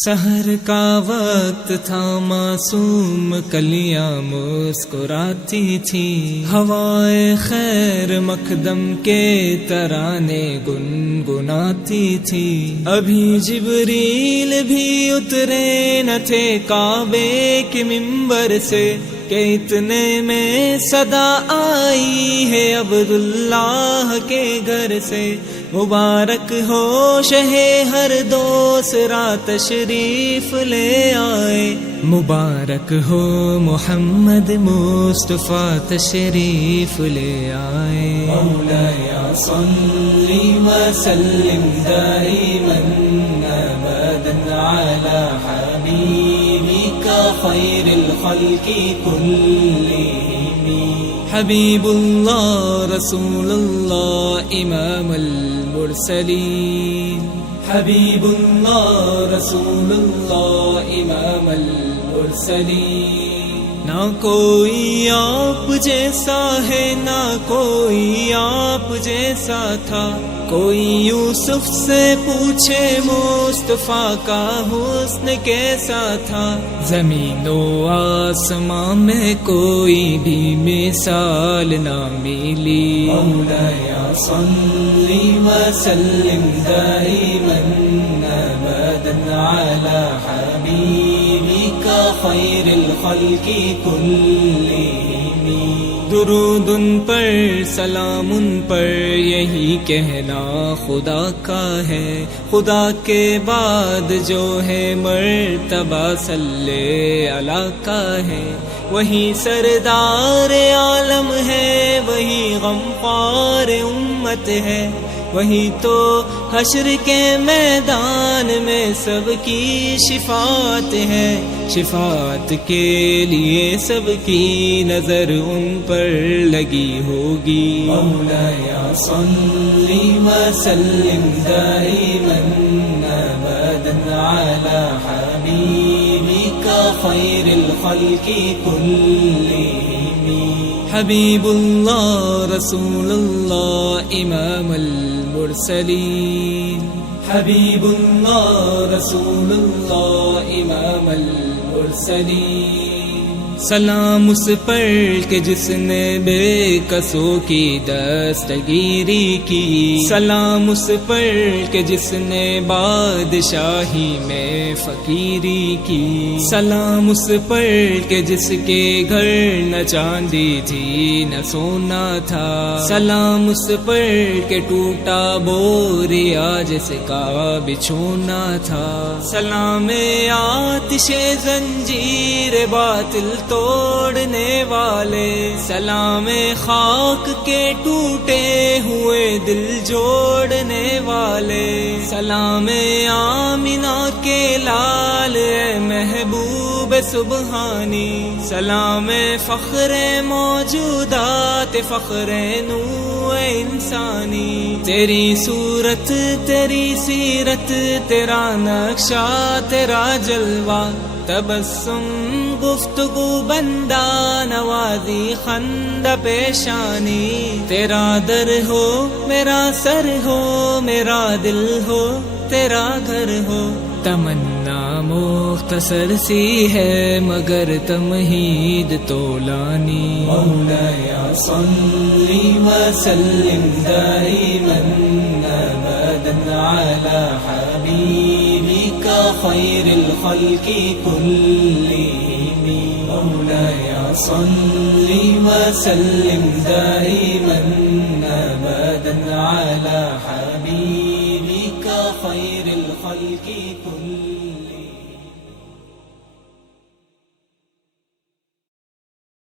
سحر کا وقت تھا، معصوم کلیاں مسکراتی تھی، ہوائے خیر مقدم کے ترانے گنگناتی تھی۔ ابھی جبریل بھی اترے نہ تھے کعبے کے منبر سے کہ اتنے میں صدا آئی ہے عبداللہ کے گھر سے۔ مبارک ہو شہ ہر دوسرا تشریف لے آئے، مبارک ہو محمد مصطفیٰ تشریف لے آئے۔ مولایا صلی وسلم دائما ابدا علی حبیبک خیر الخلق کلہم۔ حبیب اللہ رسول اللہ امام المرسلین، حبیب اللہ رسول اللہ امام المرسلین۔ نہ کوئی آپ جیسا ہے، نہ کوئی آپ جیسا تھا، کوئی یوسف سے پوچھے مصطفیٰ کا حسن کیسا تھا۔ زمین و آسمان میں کوئی بھی مثال نہ ملی۔ مولایا صلی وسلم دائما ابدا علی حبیبک خیر الخلق کلہم۔ درود ان پر سلام ان پر یہی کہنا خدا کا ہے، خدا کے بعد جو ہے مرتبہ صلی علی کا ہے۔ وہی سردار عالم ہے، وہی غمخوار امت ہے، وہی تو حشر کے میدان میں سب کی شفاعت ہے۔ شفاعت کے لیے سب کی نظر ان پر لگی ہوگی۔ مولایا صلی وسلم دائما ابدا علی حبیبک خیر الخلق کلہم۔ حبیب اللہ رسول اللہ امام المرسلین، حبیب اللہ رسول اللہ امام المرسلین۔ سلام اس پر کہ جس نے بے کسوں کی دستگیری کی، سلام اس پر کہ جس نے بادشاہی میں فقیری کی، سلام اس پر کہ جس کے گھر نہ چاندی تھی نہ سونا تھا، سلام اس پر کہ ٹوٹا بوریا جس کا بچھونا تھا۔ سلام آتش زنجیر باطل توڑنے والے، سلام خاک کے ٹوٹے ہوئے دل جوڑنے والے، سلام آمنہ کے لال اے محبوب سبحانی، سلام فخر موجودات فخر نوع انسانی۔ تیری صورت تیری سیرت تیرا نقشہ تیرا جلوہ، تبسم گفتگو بندہ نوازی خندہ پیشانی، تیرا در ہو میرا سر ہو، میرا دل ہو تیرا گھر ہو۔ تمنا مختصر سی ہے مگر تمہید طولانی۔ مولایا صلی وسلم دائما ابدا علی حبیبک خیر الخلق کلہم۔ مولایا صلی وسلم دائما ابدا علی حبیبک